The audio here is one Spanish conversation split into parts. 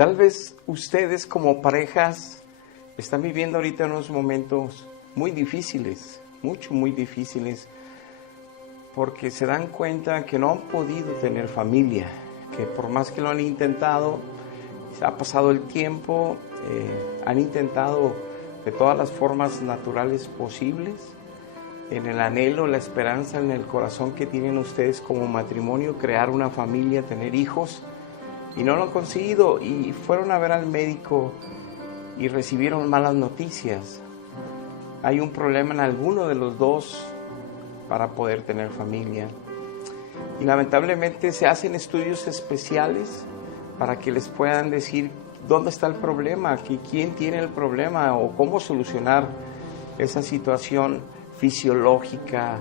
Tal vez ustedes como parejas están viviendo ahorita unos momentos muy difíciles, muy difíciles, porque se dan cuenta que no han podido tener familia, que por más que lo han intentado, ha pasado el tiempo, han intentado de todas las formas naturales posibles, en el anhelo, la esperanza en el corazón que tienen ustedes como matrimonio, crear una familia, tener hijos, y no lo han conseguido, y fueron a ver al médico y recibieron malas noticias. Hay un problema en alguno de los dos para poder tener familia. Y lamentablemente se hacen estudios especiales para que les puedan decir dónde está el problema, quién tiene el problema o cómo solucionar esa situación fisiológica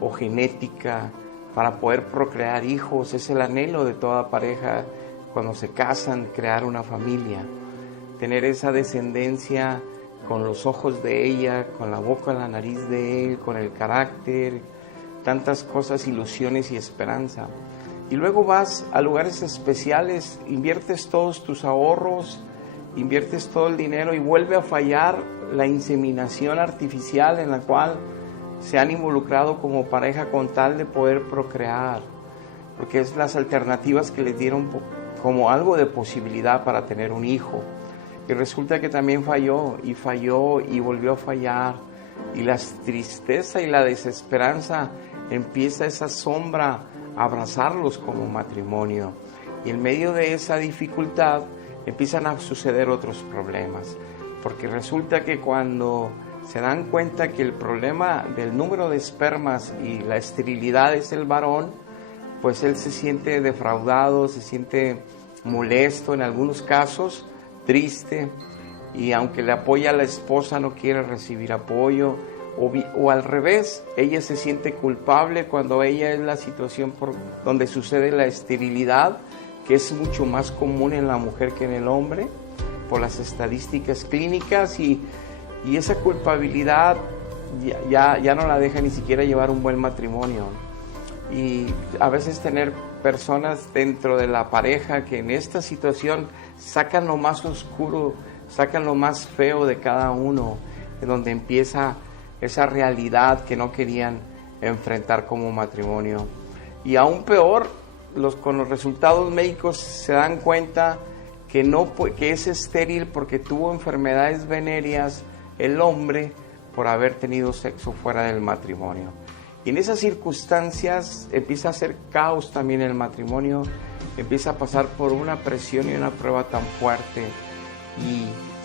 o genética para poder procrear hijos. Es el anhelo de toda pareja cuando se casan, crear una familia, tener esa descendencia con los ojos de ella, con la boca, la nariz de él, con el carácter, tantas cosas, ilusiones y esperanza. Y luego vas a lugares especiales, inviertes todos tus ahorros, inviertes todo el dinero y vuelve a fallar la inseminación artificial en la cual se han involucrado como pareja con tal de poder procrear, porque es las alternativas que les dieron como algo de posibilidad para tener un hijo. Y resulta que también falló y volvió a fallar, y la tristeza y la desesperanza empieza esa sombra a abrazarlos como matrimonio, y en medio de esa dificultad empiezan a suceder otros problemas, porque resulta que cuando se dan cuenta que el problema del número de espermas y la esterilidad es el varón, pues él se siente defraudado, se siente molesto en algunos casos, triste, y aunque le apoya a la esposa no quiere recibir apoyo, o al revés, ella se siente culpable cuando ella es la situación por donde sucede la esterilidad, que es mucho más común en la mujer que en el hombre, por las estadísticas clínicas, y esa culpabilidad ya no la deja ni siquiera llevar un buen matrimonio. Y a veces tener personas dentro de la pareja que en esta situación sacan lo más oscuro, sacan lo más feo de cada uno, de donde empieza esa realidad que no querían enfrentar como matrimonio. Y aún peor, con los resultados médicos se dan cuenta que es estéril porque tuvo enfermedades venéreas el hombre por haber tenido sexo fuera del matrimonio. Y en esas circunstancias empieza a ser caos también el matrimonio, empieza a pasar por una presión y una prueba tan fuerte, y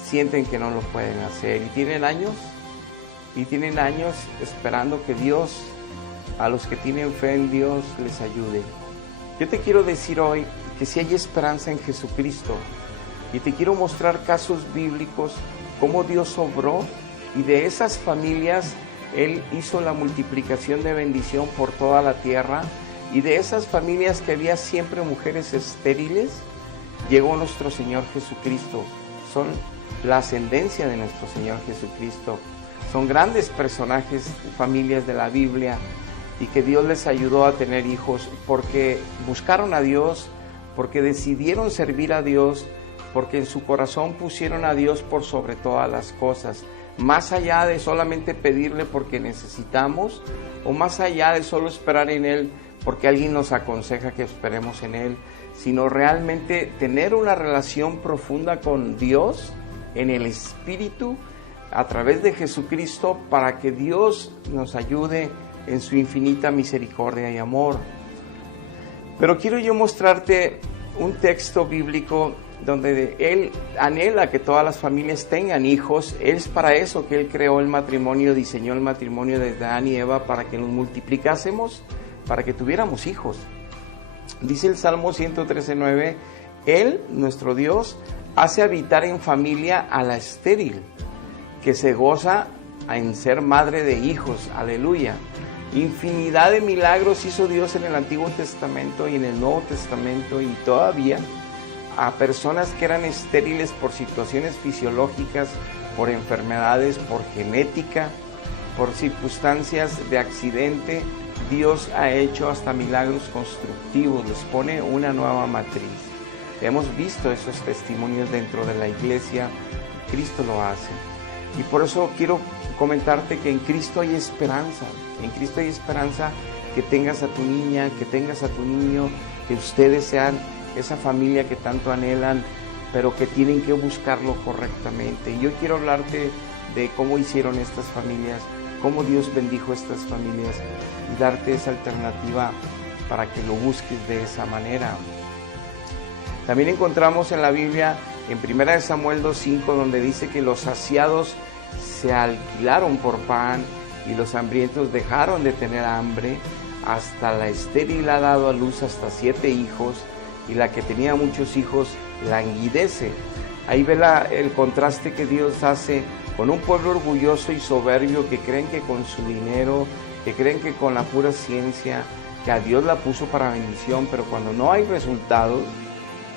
sienten que no lo pueden hacer, y tienen años esperando que Dios, a los que tienen fe en Dios, les ayude. Yo te quiero decir hoy que sí hay esperanza en Jesucristo, y te quiero mostrar casos bíblicos, cómo Dios obró, y de esas familias Él hizo la multiplicación de bendición por toda la tierra, y de esas familias que había siempre mujeres estériles, llegó nuestro Señor Jesucristo. Son la ascendencia de nuestro Señor Jesucristo. Son grandes personajes, familias de la Biblia, y que Dios les ayudó a tener hijos porque buscaron a Dios, porque decidieron servir a Dios, porque en su corazón pusieron a Dios por sobre todas las cosas. Más allá de solamente pedirle porque necesitamos, o más allá de solo esperar en Él porque alguien nos aconseja que esperemos en Él, sino realmente tener una relación profunda con Dios en el Espíritu a través de Jesucristo, para que Dios nos ayude en su infinita misericordia y amor. Pero quiero yo mostrarte un texto bíblico donde Él anhela que todas las familias tengan hijos. Es para eso que Él creó el matrimonio, diseñó el matrimonio desde Adán y Eva, para que nos multiplicásemos, para que tuviéramos hijos. Dice el Salmo 113:9, Él, nuestro Dios, hace habitar en familia a la estéril, que se goza en ser madre de hijos. Aleluya. Infinidad de milagros hizo Dios en el Antiguo Testamento y en el Nuevo Testamento, y todavía a personas que eran estériles por situaciones fisiológicas, por enfermedades, por genética, por circunstancias de accidente. Dios ha hecho hasta milagros constructivos, les pone una nueva matriz. Hemos visto esos testimonios dentro de la iglesia. Cristo lo hace. Y por eso quiero comentarte que en Cristo hay esperanza. En Cristo hay esperanza que tengas a tu niña, que tengas a tu niño, que ustedes sean esa familia que tanto anhelan, pero que tienen que buscarlo correctamente. Y yo quiero hablarte de cómo hicieron estas familias, cómo Dios bendijo estas familias y darte esa alternativa para que lo busques de esa manera. También encontramos en la Biblia, en 1 Samuel 2:5, donde dice que los saciados se alquilaron por pan y los hambrientos dejaron de tener hambre. Hasta la estéril ha dado a luz hasta 7 hijos, y la que tenía muchos hijos languidece. Ahí ve el contraste que Dios hace con un pueblo orgulloso y soberbio que creen que con su dinero, que creen que con la pura ciencia, que a Dios la puso para bendición, pero cuando no hay resultados,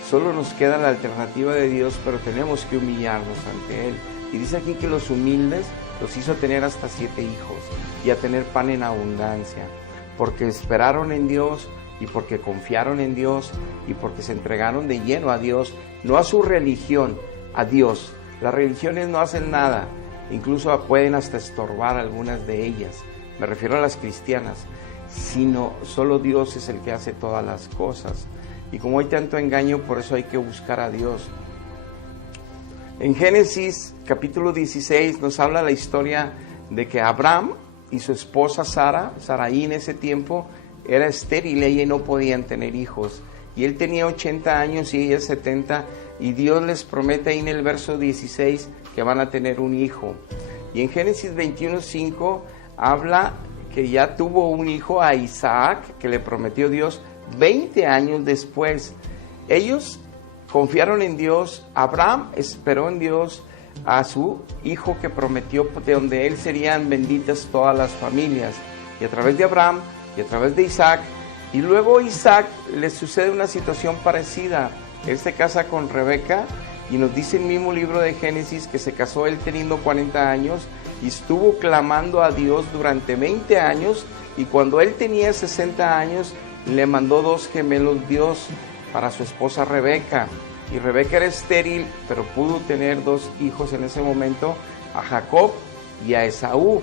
solo nos queda la alternativa de Dios, pero tenemos que humillarnos ante Él. Y dice aquí que los humildes los hizo tener hasta 7 hijos y a tener pan en abundancia, porque esperaron en Dios y porque confiaron en Dios y porque se entregaron de lleno a Dios, no a su religión, a Dios. Las religiones no hacen nada, incluso pueden hasta estorbar algunas de ellas, me refiero a las cristianas, sino solo Dios es el que hace todas las cosas. Y como hay tanto engaño, por eso hay que buscar a Dios. En Génesis capítulo 16 nos habla la historia de que Abraham y su esposa Sarai en ese tiempo, era estéril, ella, y no podían tener hijos. Y él tenía 80 años y ella 70, y Dios les promete ahí en el verso 16 que van a tener un hijo. Y en Génesis 21:5 habla que ya tuvo un hijo, a Isaac, que le prometió Dios 20 años después. Ellos confiaron en Dios. Abraham esperó en Dios a su hijo que prometió, de donde él serían benditas todas las familias. Y a través de Abraham y a través de Isaac. Y luego Isaac le sucede una situación parecida. Él se casa con Rebeca y nos dice el mismo libro de Génesis que se casó él teniendo 40 años y estuvo clamando a Dios durante 20 años, y cuando él tenía 60 años le mandó 2 gemelos Dios para su esposa Rebeca. Y Rebeca era estéril, pero pudo tener 2 hijos en ese momento, a Jacob y a Esaú.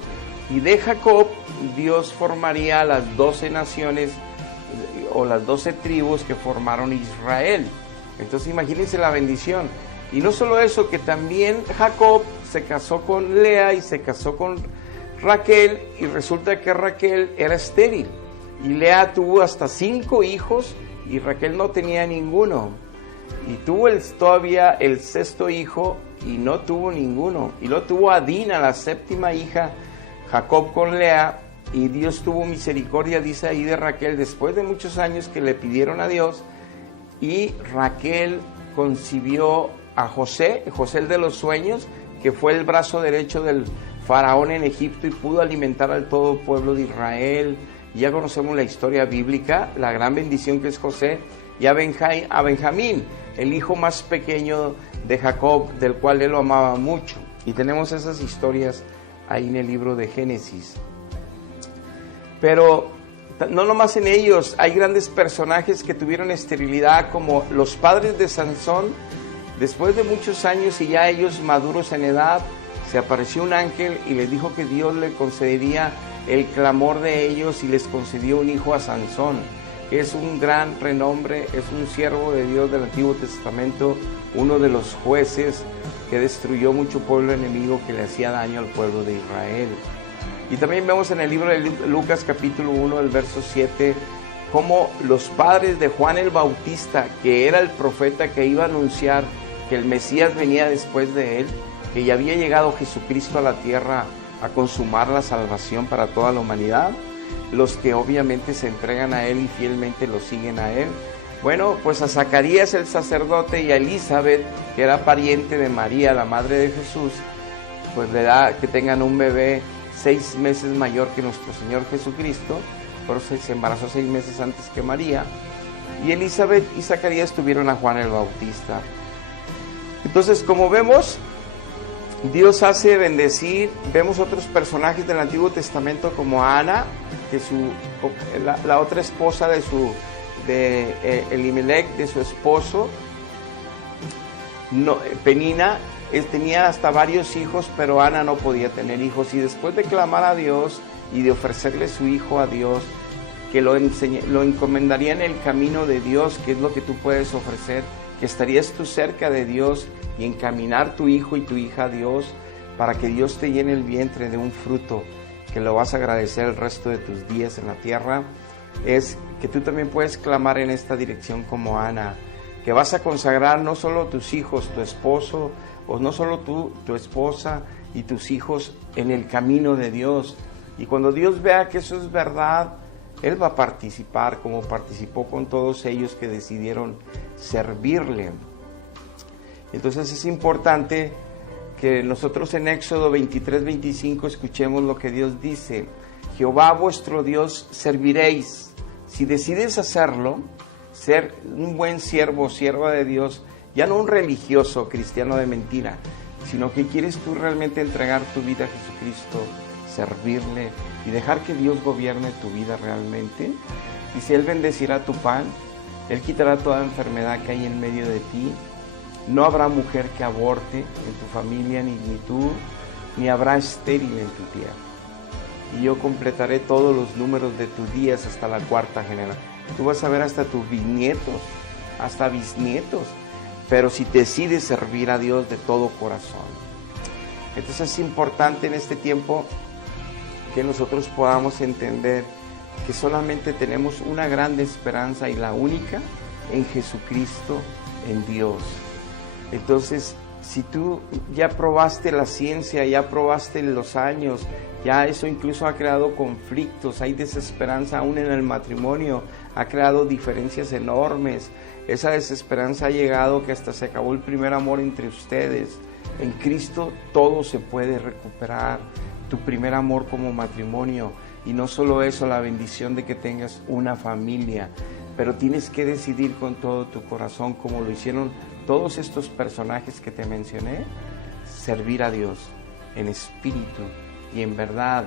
Y de Jacob Dios formaría las 12 naciones o las 12 tribus que formaron Israel. Entonces imagínense la bendición. Y no solo eso, que también Jacob se casó con Lea y se casó con Raquel, y resulta que Raquel era estéril. Y Lea tuvo hasta 5 hijos y Raquel no tenía ninguno. Y tuvo todavía el 6.º hijo y no tuvo ninguno. Y lo tuvo a Dina, la 7ª hija, Jacob con Lea, y Dios tuvo misericordia, dice ahí, de Raquel, después de muchos años que le pidieron a Dios, y Raquel concibió a José el de los sueños, que fue el brazo derecho del faraón en Egipto y pudo alimentar al todo pueblo de Israel. Ya conocemos la historia bíblica, la gran bendición que es José, y a Benjamín, el hijo más pequeño de Jacob, del cual él lo amaba mucho. Y tenemos esas historias ahí en el libro de Génesis. Pero no nomás en ellos, hay grandes personajes que tuvieron esterilidad, como los padres de Sansón. Después de muchos años y ya ellos maduros en edad, se apareció un ángel y les dijo que Dios le concedería el clamor de ellos y les concedió un hijo a Sansón, que es un gran renombre, es un siervo de Dios del Antiguo Testamento, uno de los jueces que destruyó mucho pueblo enemigo que le hacía daño al pueblo de Israel. Y también vemos en el libro de Lucas capítulo 1, el verso 7, cómo los padres de Juan el Bautista, que era el profeta que iba a anunciar que el Mesías venía después de él, que ya había llegado Jesucristo a la tierra a consumar la salvación para toda la humanidad, los que obviamente se entregan a él y fielmente lo siguen a él. Bueno, pues a Zacarías el sacerdote y a Elizabeth, que era pariente de María, la madre de Jesús, pues le da que tengan un bebé 6 meses mayor que nuestro Señor Jesucristo, por eso se embarazó 6 meses antes que María, y Elizabeth y Zacarías tuvieron a Juan el Bautista. Entonces, como vemos, Dios hace bendecir. Vemos otros personajes del Antiguo Testamento como Ana, que la otra esposa de Elimelech, de su esposo, No, Penina, él tenía hasta varios hijos, pero Ana no podía tener hijos. Y después de clamar a Dios y de ofrecerle su hijo a Dios, que lo encomendaría en el camino de Dios, que es lo que tú puedes ofrecer, que estarías tú cerca de Dios y encaminar tu hijo y tu hija a Dios, para que Dios te llene el vientre de un fruto que lo vas a agradecer el resto de tus días en la tierra. Es que tú también puedes clamar en esta dirección como Ana, que vas a consagrar no solo tus hijos, tu esposo, o no solo tú, tu esposa y tus hijos en el camino de Dios. Y cuando Dios vea que eso es verdad, Él va a participar como participó con todos ellos que decidieron servirle. Entonces es importante que nosotros en Éxodo 23-25 escuchemos lo que Dios dice. Jehová vuestro Dios serviréis. Si decides hacerlo, ser un buen siervo o sierva de Dios, ya no un religioso cristiano de mentira, sino que quieres tú realmente entregar tu vida a Jesucristo, servirle y dejar que Dios gobierne tu vida realmente. Dice, Él bendecirá tu pan, Él quitará toda enfermedad que hay en medio de ti. No habrá mujer que aborte en tu familia, ni tú, ni habrá estéril en tu tierra. Y yo completaré todos los números de tus días hasta la cuarta generación. Tú vas a ver hasta tus bisnietos, hasta bisnietos, pero si decides servir a Dios de todo corazón. Entonces es importante en este tiempo que nosotros podamos entender que solamente tenemos una grande esperanza, y la única, en Jesucristo, en Dios. Entonces, si tú ya probaste la ciencia, ya probaste los años, ya eso incluso ha creado conflictos, hay desesperanza aún en el matrimonio, ha creado diferencias enormes, esa desesperanza ha llegado que hasta se acabó el primer amor entre ustedes. En Cristo todo se puede recuperar, tu primer amor como matrimonio, y no solo eso, la bendición de que tengas una familia, pero tienes que decidir con todo tu corazón, como lo hicieron todos estos personajes que te mencioné, servir a Dios en espíritu y en verdad.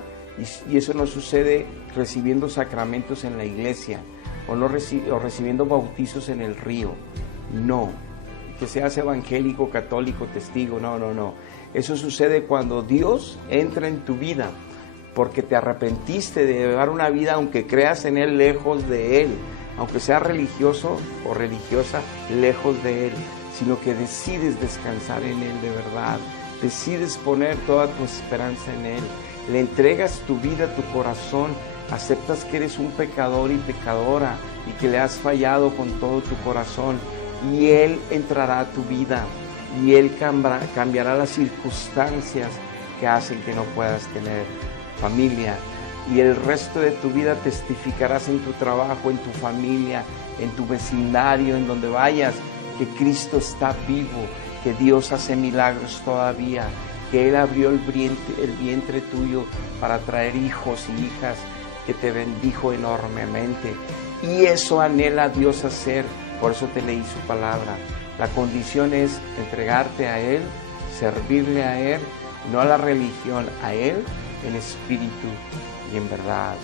Y eso no sucede recibiendo sacramentos en la iglesia o recibiendo bautizos en el río. No, que seas evangélico, católico, testigo, no. Eso sucede cuando Dios entra en tu vida, porque te arrepentiste de llevar una vida, aunque creas en Él, lejos de Él, aunque seas religioso o religiosa, lejos de Él, sino que decides descansar en Él de verdad, decides poner toda tu esperanza en Él, le entregas tu vida, tu corazón, aceptas que eres un pecador y pecadora y que le has fallado con todo tu corazón, y Él entrará a tu vida y Él cambiará las circunstancias que hacen que no puedas tener familia, y el resto de tu vida testificarás en tu trabajo, en tu familia, en tu vecindario, en donde vayas, que Cristo está vivo, que Dios hace milagros todavía, que Él abrió el vientre tuyo para traer hijos y hijas, que te bendijo enormemente, y eso anhela Dios hacer. Por eso te leí su palabra. La condición es entregarte a Él, servirle a Él, no a la religión, a Él en espíritu y en verdad.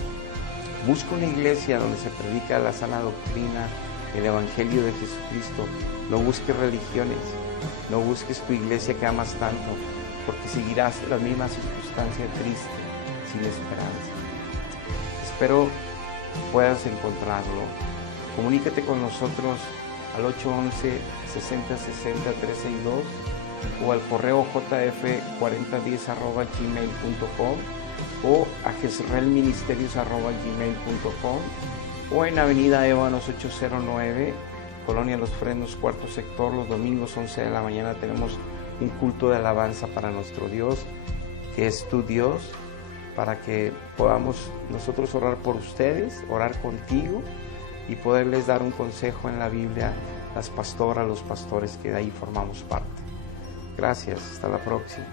Busca una iglesia donde se predica la sana doctrina, el Evangelio de Jesucristo. No busques religiones, no busques tu iglesia que amas tanto, porque seguirás la misma circunstancia triste, sin esperanza. Espero puedas encontrarlo. Comunícate con nosotros al 811-6060-362 o al correo jf4010@gmail.com o a jezreelministerios@gmail.com o en Avenida Ébanos 809, Colonia Los Frenos, cuarto sector. Los domingos 11 de la mañana tenemos un culto de alabanza para nuestro Dios, que es tu Dios, para que podamos nosotros orar por ustedes, orar contigo y poderles dar un consejo en la Biblia, las pastoras, los pastores que de ahí formamos parte. Gracias, hasta la próxima.